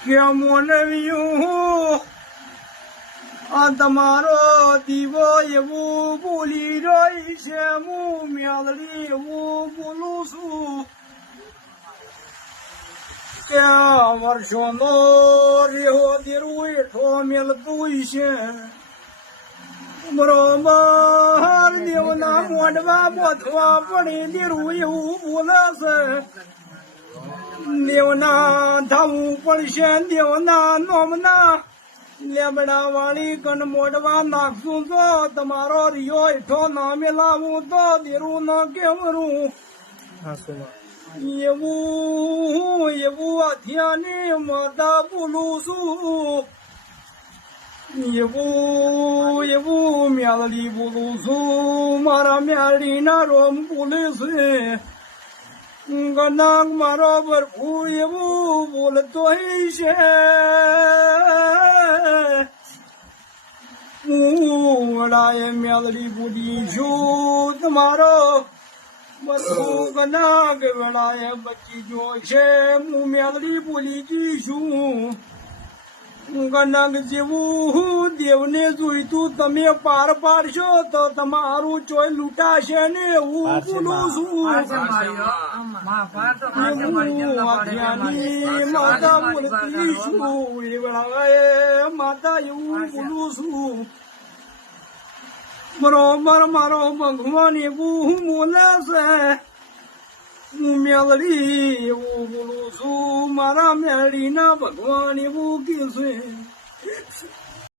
કે મોનવ્યું આ તમારો દીવો એવું બોલી રહી છે હું મેલડી એવું બોલું છું કે વર્ષોનો રેહો દેરું એઠો મેલતું છે બરોબર દેવના મોઢવા બોધવા પડી દેરું એવું બોલે છે દેવના થવું પડશે દેવના નોમના લેબડા વાળી કન મોડવા નાખશું તો તમારો રિયો હેઠો ના મેલાવું તો દેરું ન કેવરું એવું અથિયાની માતા બોલું છું એવું મેલડી બોલું છું મારા મેલડીના રોમ બોલે છે ગનાક મારો ભરપૂર એવું બોલતો છે હું વડાએ મેલડી બોલી છું તમારો બધું ગનાક વડાએ બચી જો છે હું મેલડી બોલી ગઈ છું ગનાક જેવું દેવને જોઈતું તમે પાર પાડશો તો તમારું ચોય લૂંટાશે ને એવું બોલું છું માતા બોલતી છું માતા એવું બોલું છું બરોબર મારો ભગવાન એવું બોલે છે હું મેલડી એવું બોલું છું મારા મેલડીના ભગવાન એવું કે છે